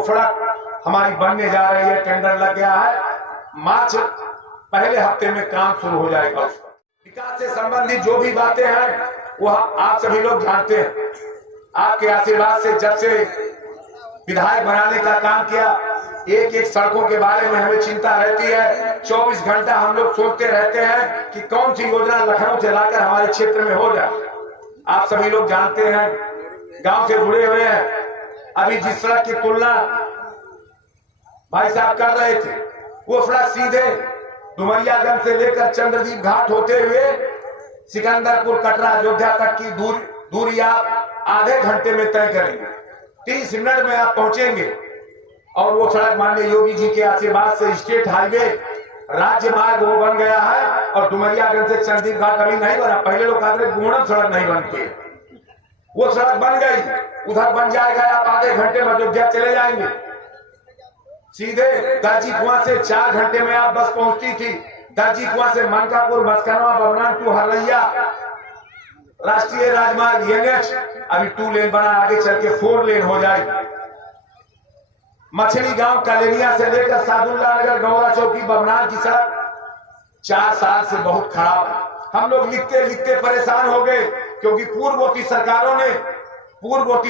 वो सड़क हमारी बनने जा रही है, टेंडर लग गया है, मार्च पहले हफ्ते में काम शुरू हो जाएगा। विकास से संबंधित जो भी बातें हैं वो आप सभी लोग जानते हैं। आपके आशीर्वाद से जब से विधायक बनाने का काम किया, एक एक सड़कों के बारे में हमें चिंता रहती है। 24 घंटा हम लोग सोचते रहते हैं कि कौन सी योजना लखनऊ से लाकर हमारे क्षेत्र में हो जाए। आप सभी लोग जानते हैं, गांव से जुड़े हुए हैं। अभी जिस सड़क की तुलना भाई साहब कर रहे थे, वो सड़क सीधे डुमरियागंज से लेकर चंद्रदीप घाट होते हुए सिकंदरपुर, कटरा, अयोध्या तक की दूरी आप आधे घंटे में तय करेंगे। 30 मिनट में आप पहुंचेंगे। और वो सड़क माननीय योगी जी के आशीर्वाद से स्टेट हाईवे, राज्य मार्ग वो बन गया है। और डुमरियागंज से चंद्रदीप घाट अभी नहीं बना। पहले लोग कहते थे गुणम सड़क नहीं बनती, वो सड़क बन गई, उधर बन जाएगा। आप आधे घंटे में अयोध्या चले जाएंगे। सीधे दर्जी कुआं से 4 घंटे में आप बस पहुंचती थी। दर्जी कुआं से मनकापुर, मस्करवा, बबनान टू हरैया राष्ट्रीय राजमार्ग NH अभी 2 लेन बना, आगे चल के 4 लेन हो जाएगी। मछली गांव कलेनिया से लेकर सादुल्ला नगर, गौरा चौकी, बबनान की सड़क 4 साल से बहुत खराब है। हम लोग लिखते लिखते परेशान हो गए, क्योंकि पूर्ववर्ती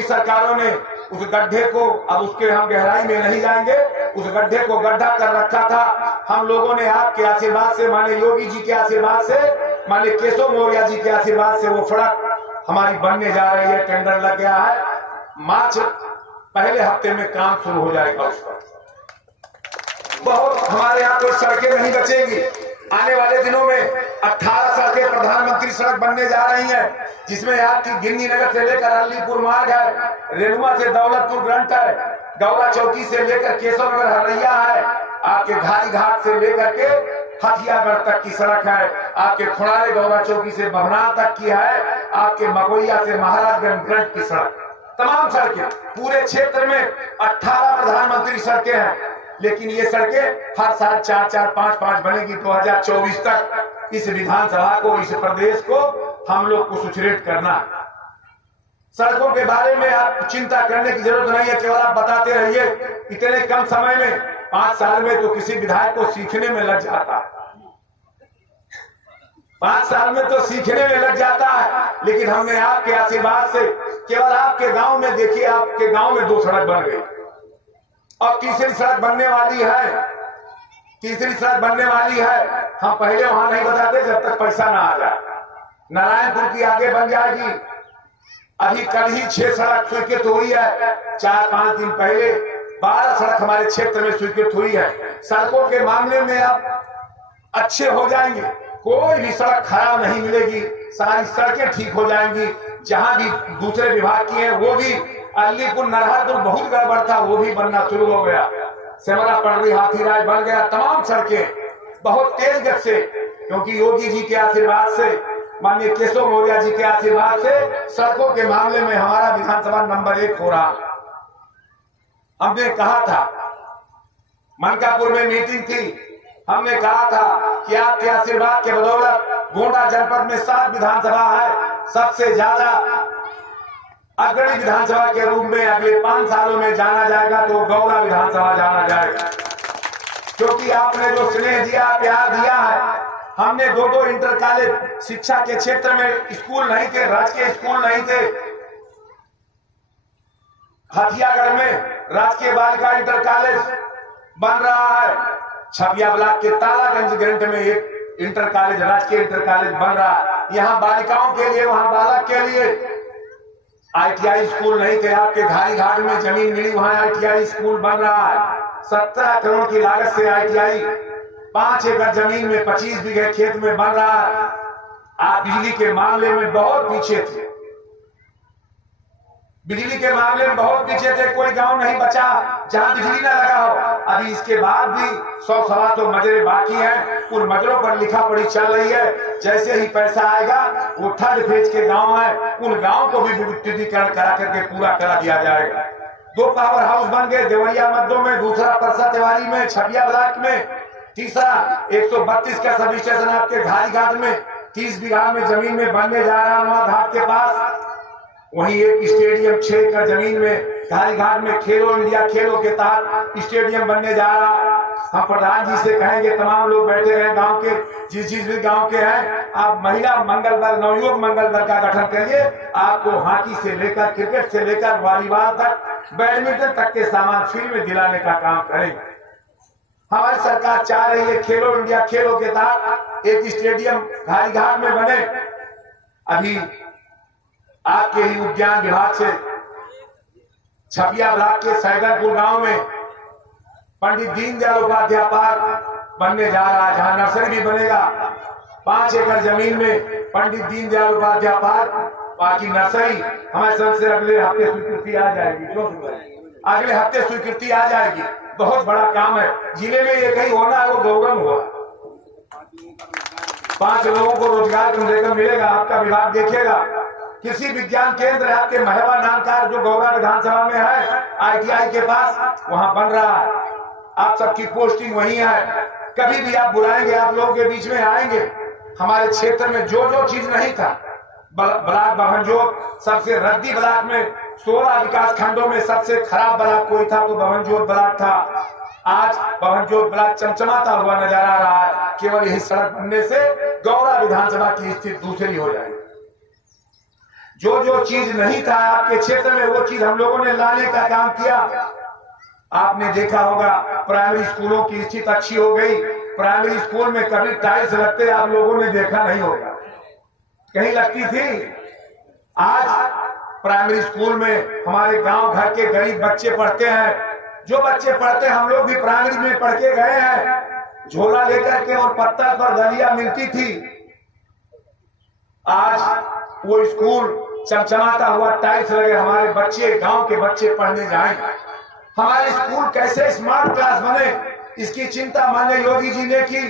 सरकारों ने उस गड्ढे को, अब उसके हम गहराई में नहीं जाएंगे, उस गड्ढे को गड्ढा कर रखा था। हम लोगों ने आपके आशीर्वाद से, माननीय योगी जी के आशीर्वाद से, माननीय केशव मौर्य जी के आशीर्वाद से वो सड़क हमारी बनने जा रही है, टेंडर लग गया है। मार्च पहले हफ्ते में काम शुरू हो जाएगा। उस पर बहुत हमारे यहाँ कोई सड़कें नहीं बचेंगी। आने वाले दिनों में 18 सड़कें प्रधानमंत्री सड़क बनने जा रही हैं, जिसमें आपकी गिन्नी नगर से लेकर अलीपुर मार्ग है, रेणुआ से दौलतपुर ग्रंथ है, गौरा चौकी से लेकर केशव नगर हरैया है, आपके घारी घाट से लेकर के हथियागढ़ तक की सड़क है, आपके खुणारे गौरा चौकी से बभनान तक की है, आपके मकोइया से महाराजगंज ग्रंथ की सड़क, तमाम सड़कें पूरे क्षेत्र में 18 प्रधानमंत्री सड़कें हैं। लेकिन ये सड़कें हर साल 4-4, 5-5 बनेगी। 2024 तक इस विधानसभा को, इस प्रदेश को हम लोग को सुचरित करना। सड़कों के बारे में आप चिंता करने की जरूरत नहीं है, केवल आप बताते रहिए। इतने कम समय में 5 साल में तो किसी विधायक को सीखने में लग जाता है, 5 साल में तो सीखने में लग जाता है। लेकिन हमने आपके आशीर्वाद से, केवल आपके गांव में देखिए, आपके गांव में 2 सड़क बन गई और तीसरी सड़क बनने वाली है, तीसरी सड़क बनने वाली है। हम पहले वहां नहीं बताते जब तक पैसा ना आ जाए। नारायणपुर की आगे बन जाएगी। अभी कल ही 6 सड़क स्वीकृत हुई है। 4-5 दिन पहले 12 सड़क हमारे क्षेत्र में स्वीकृत हुई है। सड़कों के मामले में अब अच्छे हो जाएंगे, कोई भी सड़क खराब नहीं मिलेगी, सारी सड़कें ठीक हो जाएंगी। जहां भी दूसरे विभाग की है, वो भी अलीपुर नरहरपुर बहुत गड़बड़ था, वो भी बनना शुरू हो गया। सेमरा पड़री हाथीराज बन गया। तमाम सड़कें बहुत तेज गति से, क्योंकि योगी जी के आशीर्वाद से, माननीय केशव मौर्य जी के आशीर्वाद से सड़कों के मामले में हमारा विधानसभा नंबर 1 हो रहा। हमने कहा था, मनकापुर में मीटिंग थी, हमने कहा था कि आपके आशीर्वाद के बदौलत गोंडा जनपद में 7 विधानसभा है, सबसे ज्यादा अग्रणी विधानसभा के रूप में अगले 5 सालों में जाना जाएगा तो गौरा विधानसभा जाना जाएगा। क्योंकि आपने जो स्नेह दिया, प्यार दिया है। हमने 2 इंटर कॉलेज शिक्षा के क्षेत्र में स्कूल नहीं थे, राजकीय स्कूल नहीं थे। हथियागढ़ में राजकीय बालिका इंटर कॉलेज बन रहा है। छबिया ब्लॉक के तालागंज ग्रंथ में एक इंटर कॉलेज, राजकीय इंटर कॉलेज बन रहा है। यहाँ बालिकाओं के लिए, वहां बालक के लिए ITI स्कूल नहीं थे। आपके घारी घाट में जमीन मिली, वहां ITI स्कूल बन रहा है। 17 करोड़ की लागत से ITI 5 एकड़ जमीन में 25 बीघे खेत में बन रहा है। आप बिजली के मामले में बहुत पीछे थे, बिजली के मामले में बहुत पीछे थे। कोई गांव नहीं बचा जहां बिजली ना लगा हो। अभी इसके बाद भी 100-125 मजरे बाकी हैं। उन मजरों पर लिखा पढ़ी चल रही है। जैसे ही पैसा आएगा, वो ठग भेज के गांव है, उन गांव को भी विद्युतीकरण करा करके पूरा करा दिया जाएगा। 2 पावर हाउस बन गए, देवरिया मद्दों में, दूसरा परसा तिवारी में, छबिया ब्लॉक में, तीसरा 132 का सब स्टेशन आपके घारी घाट में 30 बीघा में जमीन में बनने जा रहा है, वहां घाट के पास। वहीं एक स्टेडियम 6 एकड़ जमीन में घारी घाट में खेलो इंडिया खेलों के तहत स्टेडियम बनने जा रहा है। हम प्रधान जी से कहेंगे, तमाम लोग बैठे हैं गांव के, जिस भी गांव के हैं, आप महिला मंगल दल, नवयुवक मंगल दल का गठन करिए। आपको हॉकी से लेकर क्रिकेट से लेकर वॉलीबॉल तक, बैडमिंटन तक के सामान फ्री में दिलाने का काम करेंगे। हमारी सरकार चाह रही है खेलो इंडिया खेलों के तहत एक स्टेडियम घारी घाट में बने। अभी आपके ही उद्यान विभाग से छपिया ब्लॉक के सैदरपुर गांव में पंडित दीनदयाल उपाध्याय पार्क बनने जा रहा है, जहां नर्सरी भी बनेगा। 5 एकड़ जमीन में पंडित दीनदयाल उपाध्याय पार्क, बाकी नर्सरी हमारे संघ से अगले हफ्ते स्वीकृति आ जाएगी। अगले हफ्ते स्वीकृति आ जाएगी। बहुत बड़ा काम है। जिले में एक ही होना है, वो गौरव हुआ। 5 लोगों को रोजगार मिलेगा। आपका विभाग देखेगा। कृषि विज्ञान केंद्र आपके महवा नामकार जो गौरा विधानसभा में है, ITI के पास, वहां बन रहा है। आप सबकी पोस्टिंग वहीं है। कभी भी आप बुलाएंगे, आप लोगों के बीच में आएंगे। हमारे क्षेत्र में जो चीज नहीं था, ब्लॉक बभनजोत सबसे रद्दी ब्लॉक में 16 विकास खंडों में सबसे खराब ब्लॉक कोई था तो बभनजोत ब्लॉक था। आज बभनजोत ब्लॉक चमचमाता हुआ नजर आ रहा है। केवल यही सड़क बनने से गौरा विधानसभा की स्थिति दूसरी हो जाएगी। जो चीज नहीं था आपके क्षेत्र में, वो चीज हम लोगों ने लाने का काम किया। आपने देखा होगा प्राइमरी स्कूलों की स्थिति अच्छी हो गई। प्राइमरी स्कूल में कभी टाइल्स लगते आप लोगों ने देखा नहीं होगा, कहीं लगती थी। आज प्राइमरी स्कूल में हमारे गांव घर के गरीब बच्चे पढ़ते हैं। जो बच्चे पढ़ते हैं, हम लोग भी प्राइमरी में पढ़ के गए हैं। झोला लेकर के और पत्थर पर दलिया मिलती थी। आज वो स्कूल चमचमाता हुआ, टाइल्स लगे, हमारे बच्चे, गांव के बच्चे पढ़ने जाएं। हमारे स्कूल कैसे स्मार्ट क्लास बने, इसकी चिंता माननीय योगी जी ने की,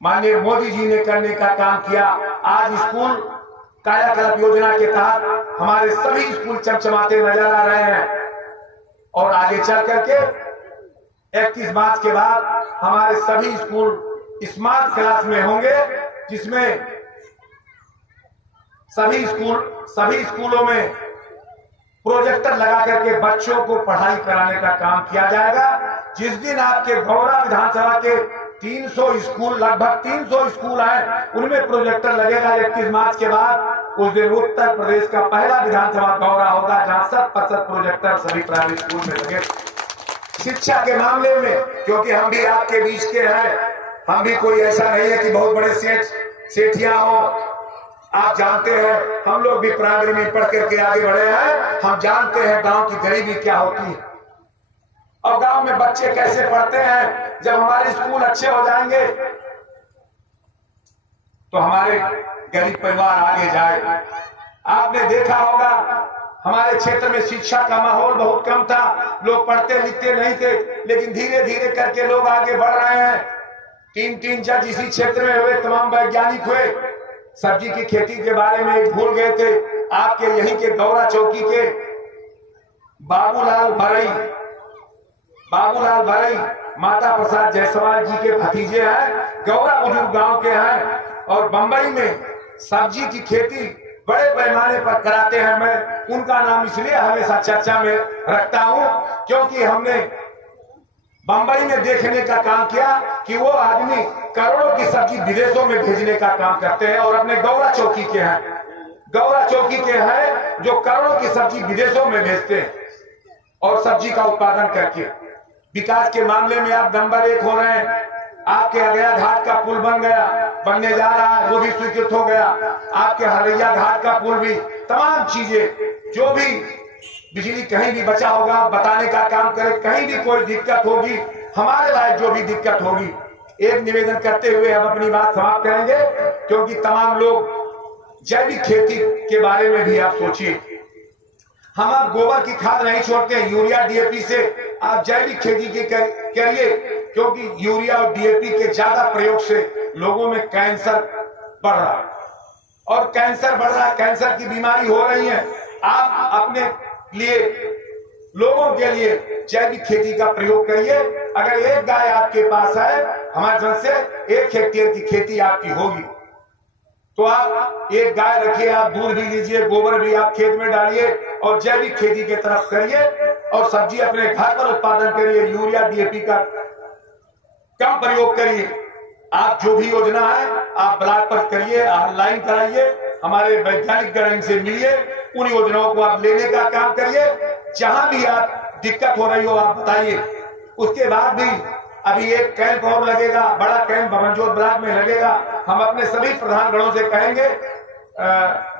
माननीय मोदी जी ने करने का काम किया। आज स्कूल कायाकल्प योजना के तहत हमारे सभी स्कूल चमचमाते नजर आ रहे हैं। और आगे चल करके 31 मार्च के बाद हमारे सभी स्कूल स्मार्ट क्लास में होंगे, जिसमें सभी स्कूलों में प्रोजेक्टर लगा करके बच्चों को पढ़ाई कराने का काम किया जाएगा। जिस दिन आपके गौरा विधानसभा के 300 स्कूल, लगभग 300 स्कूल हैं, उनमें प्रोजेक्टर लगेगा 31 मार्च के बाद। उस दिन उत्तर प्रदेश का पहला विधानसभा गौरा होगा जहां 100% प्रोजेक्टर सभी प्राइमरी स्कूल में लगे। शिक्षा के मामले में, क्योंकि हम भी आपके बीच के हैं, हम भी कोई ऐसा नहीं है कि बहुत बड़े सेठिया हो। आप जानते हैं, हम लोग भी प्राइमरी में पढ़ करके आगे बढ़े हैं। हम जानते हैं गांव की गरीबी क्या होती है और गांव में बच्चे कैसे पढ़ते हैं। जब हमारे स्कूल अच्छे हो जाएंगे तो हमारे गरीब परिवार आगे जाए। आपने देखा होगा हमारे क्षेत्र में शिक्षा का माहौल बहुत कम था, लोग पढ़ते लिखते नहीं थे, लेकिन धीरे धीरे करके लोग आगे बढ़ रहे हैं। 3 जज इसी क्षेत्र में हुए, तमाम वैज्ञानिक हुए। सब्जी की खेती के बारे में भूल गए थे। आपके यहीं के गौरा चौकी के बाबूलाल भरई माता प्रसाद जायसवाल जी के भतीजे हैं, गौरा बुजुर्ग गांव के हैं और बंबई में सब्जी की खेती बड़े पैमाने पर कराते हैं। मैं उनका नाम इसलिए हमेशा चर्चा में रखता हूं क्योंकि हमने बंबई में देखने का काम किया कि वो आदमी करोड़ों की सब्जी विदेशों में भेजने का काम करते हैं और अपने गौरा चौकी के हैं जो करोड़ों की सब्जी विदेशों में भेजते हैं और सब्जी का उत्पादन करके विकास के मामले में आप नंबर 1 हो रहे हैं। आपके अगया घाट का पुल बनने जा रहा है, वो भी स्वीकृत हो गया। आपके हरैया घाट का पुल भी, तमाम चीजें, जो भी बिजली कहीं भी बचा होगा बताने का काम करें। कहीं भी कोई दिक्कत होगी, हमारे लायक जो भी दिक्कत होगी, एक निवेदन करते हुए हम अपनी बात समाप्त करेंगे। क्योंकि तमाम लोग जैविक खेती के बारे में भी आप सोचिए। हम आप गोबर की खाद नहीं छोड़ते हैं, यूरिया DAP से आप जैविक खेती करिए, क्योंकि यूरिया और DAP के ज्यादा प्रयोग से लोगों में कैंसर बढ़ रहा है और कैंसर बढ़ रहा है, कैंसर की बीमारी हो रही है। आप अपने लिए, लोगों के लिए जैविक खेती का प्रयोग करिए। अगर एक गाय आपके पास है, हमारे तरफ से 1 हेक्टेयर की खेती आपकी होगी, तो आप एक गाय रखिए, आप दूध भी लीजिए, गोबर भी आप खेत में डालिए और जैविक खेती की तरफ करिए। और सब्जी अपने घर पर उत्पादन करिए, यूरिया डीएपी का कम प्रयोग करिए। आप जो भी योजना है आप ब्लॉक पर करिए, ऑनलाइन कराइए, हमारे वैज्ञानिक गण से मिलिए, उन योजनाओं को आप लेने का काम करिए। जहां भी आप दिक्कत हो रही हो आप बताइए। उसके बाद भी अभी एक कैंप और लगेगा, बड़ा कैंप बमनजोत ब्लॉक में लगेगा। हम अपने सभी प्रधानगणों से कहेंगे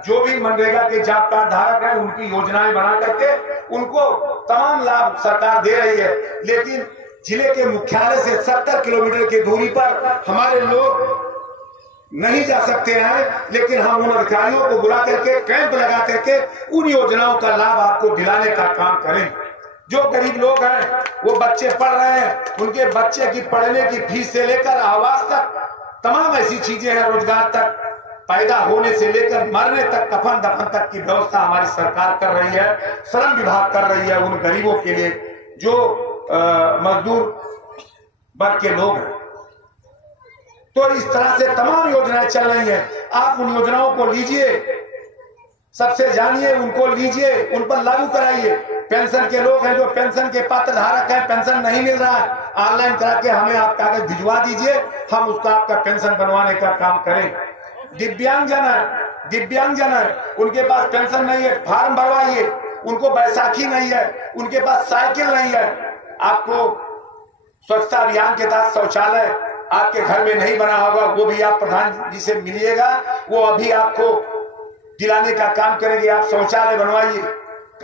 जो भी मनरेगा के जॉब कार्ड धारक हैं उनकी योजनाएं बना करके उनको तमाम लाभ सरकार दे रही है। लेकिन जिले के मुख्यालय से 70 किलोमीटर की दूरी पर हमारे लोग नहीं जा सकते हैं, लेकिन हम उन अधिकारियों को बुला करके कैंप लगा करके उन योजनाओं का लाभ आपको दिलाने का काम करें। जो गरीब लोग हैं वो बच्चे पढ़ रहे हैं, उनके बच्चे की पढ़ने की फीस से लेकर आवास तक तमाम ऐसी चीजें हैं, रोजगार तक, पैदा होने से लेकर मरने तक, कफन दफन तक की व्यवस्था हमारी सरकार कर रही है, श्रम विभाग कर रही है उन गरीबों के लिए जो मजदूर वर्ग के लोग हैं। तो इस तरह से तमाम योजनाएं चल रही हैं। आप उन योजनाओं को लीजिए, सबसे जानिए, उनको लीजिए, उन पर लागू कराइए। पेंशन के लोग हैं जो पेंशन के पात्र धारक हैं, पेंशन नहीं मिल रहा है, ऑनलाइन करा के हमें आप कागज भिजवा दीजिए, हम उसका आपका पेंशन बनवाने का काम करें। दिव्यांगजन है उनके पास पेंशन नहीं है, फार्म भरवाइए। उनको बैसाखी नहीं है, उनके पास साइकिल नहीं है, आपको स्वच्छता अभियान के तहत शौचालय आपके घर में नहीं बना होगा, वो भी आप प्रधान जी से मिलिएगा, वो अभी आपको दिलाने का काम करेंगे। आप शौचालय बनवाइए।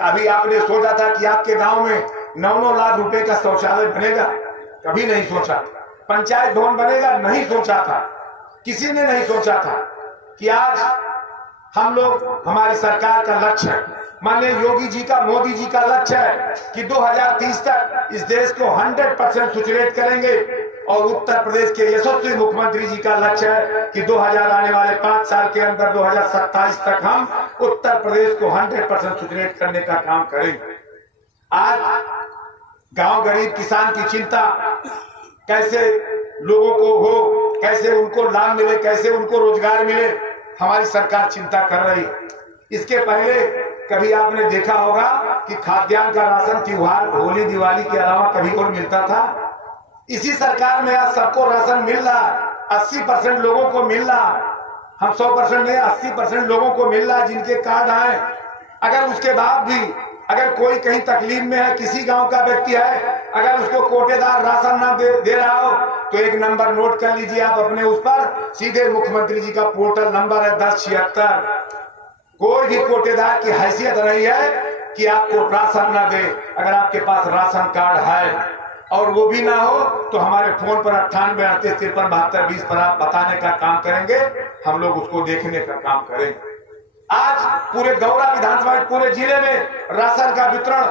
अभी आपने सोचा था कि आपके गांव में 9-9 लाख रुपए का शौचालय बनेगा? कभी नहीं सोचा। पंचायत भवन बनेगा? नहीं सोचा था, किसी ने नहीं सोचा था कि आज हम लोग, हमारी सरकार का लक्ष्य है, माननीय योगी जी का, मोदी जी का लक्ष्य है कि 2030 तक इस देश को 100% सुचरित करेंगे। और उत्तर प्रदेश के यशस्वी मुख्यमंत्री जी का लक्ष्य है कि 2000 आने वाले 5 साल के अंदर 2027 तक हम उत्तर प्रदेश को 100% सुचरित करने का काम करेंगे। आज गांव गरीब किसान की चिंता कैसे लोगों को हो, कैसे उनको लाभ मिले, कैसे उनको रोजगार मिले, हमारी सरकार चिंता कर रही है। इसके पहले कभी आपने देखा होगा कि खाद्यान्न का राशन त्योहार, होली, दिवाली के अलावा कभी और मिलता था? इसी सरकार में आज सबको राशन मिल रहा, 80% लोगों को मिल रहा। हम 100% नहीं, 80% लोगों को मिल रहा जिनके कार्ड आए। अगर उसके बाद भी अगर कोई कहीं तकलीफ में है, किसी गांव का व्यक्ति है, अगर उसको कोटेदार राशन ना दे रहा हो तो एक नंबर नोट कर लीजिए आप अपने, उस पर सीधे मुख्यमंत्री जी का पोर्टल नंबर है 1076। कोई भी कोटेदार की हैसियत नहीं है कि आपको राशन ना दे। अगर आपके पास राशन कार्ड है और वो भी ना हो तो हमारे फोन पर 98 38 53 72 20 पर आप बताने का काम करेंगे, हम लोग उसको देखने का काम करेंगे। आज पूरे गौरा विधानसभा, पूरे जिले में राशन का वितरण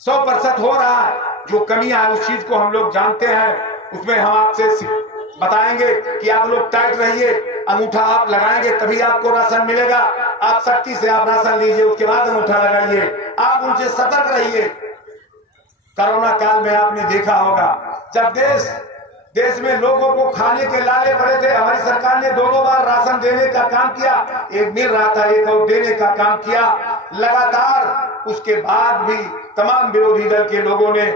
100% हो रहा है। जो कमियां है उस चीज को हम लोग जानते हैं, उसमें हम आपसे बताएंगे कि आप लोग टाइट रहिए, अंगूठा आप लगाएंगे तभी आपको राशन मिलेगा। आप सख्ती से आप राशन लीजिए, उसके बाद अंगूठा लगाइए। आप उनसे सतर्क रहिए। कोरोना काल में आपने देखा होगा जब देश में लोगों को खाने के लाले पड़े थे, हमारी सरकार ने 2-2 बार राशन देने का काम किया। एक मिल रहा था, एक और देने का काम किया लगातार। उसके बाद भी तमाम विरोधी दल के लोगों ने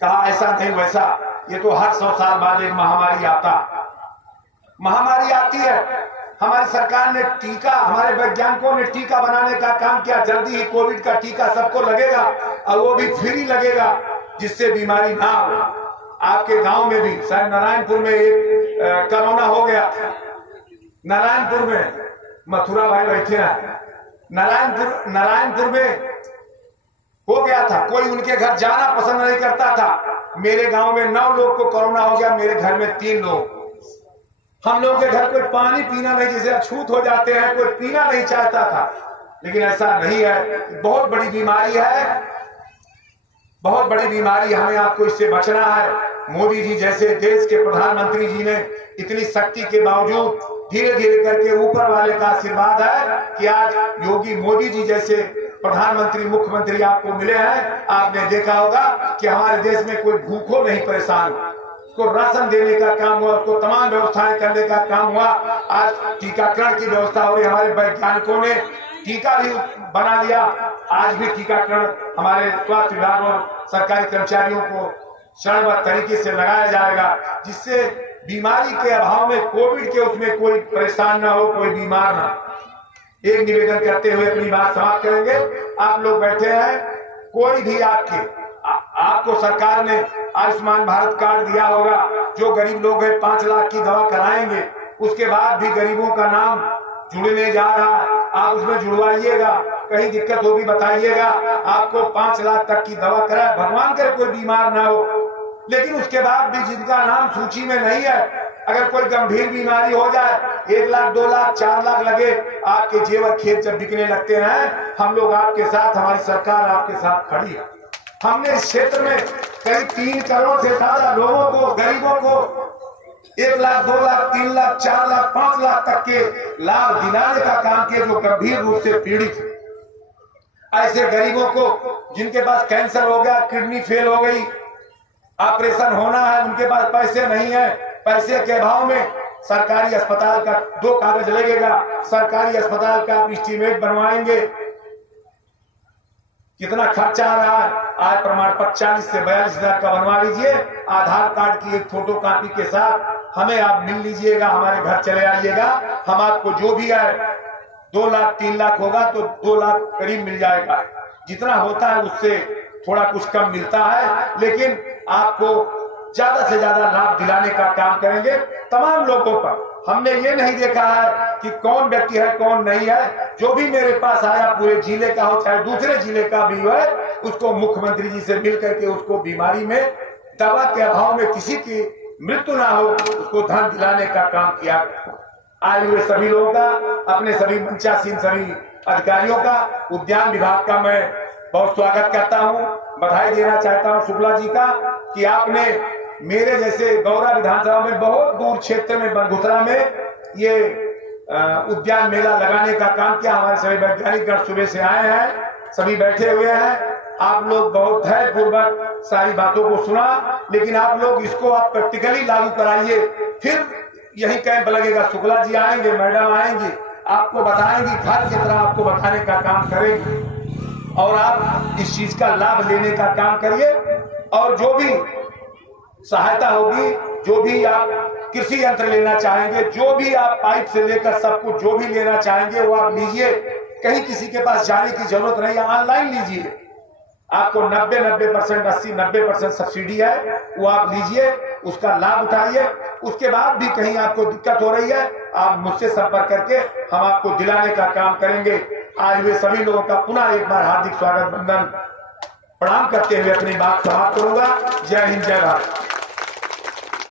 कहा ऐसा नहीं वैसा, ये तो हर 100 साल बाद एक महामारी आती है। हमारी सरकार ने टीका, हमारे वैज्ञानिकों ने टीका बनाने का काम किया। जल्दी ही कोविड का टीका सबको लगेगा और वो भी फ्री लगेगा, जिससे बीमारी ना हो। आपके गांव में भी शायद नारायणपुर में एक कोरोना हो गया। नारायणपुर में मथुरा भाई बैठे हैं, नारायणपुर में हो गया था। कोई उनके घर जाना पसंद नहीं करता था। मेरे गांव में 9 लोग को कोरोना हो गया, मेरे घर में 3 लोग। हम लोगों के घर कोई पानी पीना नहीं, जिसे अछूत हो जाते हैं, कोई पीना नहीं चाहता था। लेकिन ऐसा नहीं है, बहुत बड़ी बीमारी है, बहुत बड़ी बीमारी। हमें आपको इससे बचना है। मोदी जी जैसे देश के प्रधानमंत्री जी ने इतनी शक्ति के बावजूद धीरे धीरे करके ऊपर वाले का आशीर्वाद है कि आज योगी मोदी जी जैसे प्रधानमंत्री, मुख्यमंत्री आपको मिले हैं। आपने देखा होगा कि हमारे देश में कोई भूखों नहीं परेशान, उसको राशन देने का काम हुआ, उसको तमाम व्यवस्थाएं करने का काम हुआ। आज टीकाकरण की व्यवस्था हो रही। हमारे वैज्ञानिकों ने टीका भी बना लिया। आज भी टीकाकरण हमारे स्वास्थ्य विभाग और सरकारी कर्मचारियों को चरणबद्ध तरीके से लगाया जाएगा, जिससे बीमारी के अभाव में, कोविड के उसमें कोई परेशान ना हो, कोई बीमार ना। एक निवेदन करते हुए अपनी बात समाप्त करेंगे। आप लोग बैठे हैं, कोई भी आपको सरकार ने आयुष्मान भारत कार्ड दिया होगा। जो गरीब लोग हैं 5 लाख की दवा कराएंगे, उसके बाद भी गरीबों का नाम जुड़ने जा रहा है। आप उसमें जुड़वाइएगा, कहीं दिक्कत होगी बताइएगा। आपको 5 लाख तक की दवा कराए, भगवान करे कोई बीमार ना हो, लेकिन उसके बाद भी जिनका नाम सूची में नहीं है, अगर कोई गंभीर बीमारी हो जाए, 1 लाख 2 लाख 4 लाख लगे, आपके जेवर खेत जब बिकने लगते हैं, हम लोग आपके साथ, हमारी सरकार आपके साथ खड़ी है। हमने इस क्षेत्र में करीब 3 करोड़ से ज्यादा लोगों को, गरीबों को 1 लाख 2 लाख 3 लाख 4 लाख 5 लाख तक के लाभ दिलाने का काम किया, जो गंभीर रूप से पीड़ित है। ऐसे गरीबों को जिनके पास कैंसर हो गया, किडनी फेल हो गई, ऑपरेशन होना है, उनके पास पैसे नहीं है, पैसे के अभाव में सरकारी अस्पताल का 2 कागज लगेगा, सरकारी अस्पताल का आप एस्टीमेट बनवाएंगे, कितना खर्चा आ रहा है, आय प्रमाण पत्र 40 से 42 हजार का बनवा लीजिए, आधार कार्ड की एक फोटो कॉपी के साथ हमें आप मिल लीजिएगा, हमारे घर चले आइएगा। हम आपको जो भी है 2 लाख 3 लाख होगा तो 2 लाख करीब मिल जाएगा। जितना होता है उससे थोड़ा कुछ कम मिलता है, लेकिन आपको ज्यादा से ज्यादा लाभ दिलाने का काम करेंगे तमाम लोगों पर। हमने ये नहीं देखा है कि कौन व्यक्ति है कौन नहीं है। जो भी मेरे पास आया, पूरे जिले का हो चाहे दूसरे जिले का भी हो, उसको मुख्यमंत्री जी से मिल करके उसको बीमारी में, दवा के अभाव में किसी की मृत्यु ना हो, उसको धन दिलाने का काम किया। आए हुए सभी लोगों का, अपने सभी मंचासीन सभी अधिकारियों का, उद्यान विभाग का मैं बहुत स्वागत करता हूं, बधाई देना चाहता हूं शुक्ला जी का कि आपने मेरे जैसे गौरा विधानसभा में बहुत दूर क्षेत्र में बनगुथरा में ये उद्यान मेला लगाने का काम किया। हमारे सभी वैज्ञानिक गण सुबह से आए हैं, सभी बैठे हुए हैं। आप लोग बहुत धैर्य पूर्वक सारी बातों को सुना, लेकिन आप लोग इसको आप प्रैक्टिकली लागू कराइए। फिर यही कैंप लगेगा, शुक्ला जी आएंगे, मैडम आएंगी, आपको बताएंगी, घर की तरह आपको बताने का काम करेंगे, और आप इस चीज का लाभ लेने का काम करिए। और जो भी सहायता होगी, जो भी आप कृषि यंत्र लेना चाहेंगे, जो भी आप पाइप से लेकर सब कुछ जो भी लेना चाहेंगे वो आप लीजिए। कहीं किसी के पास जाने की जरूरत नहीं है, ऑनलाइन लीजिए। आपको 90% 80-90% सब्सिडी है, वो आप लीजिए, उसका लाभ उठाइए। उसके बाद भी कहीं आपको दिक्कत हो रही है, आप मुझसे संपर्क करके हम आपको दिलाने का काम करेंगे। आए हुए सभी लोगों का पुनः एक बार हार्दिक स्वागत, वंदन, प्रणाम करते हुए अपनी बात समाप्त करूंगा। जय हिंद, जय भारत।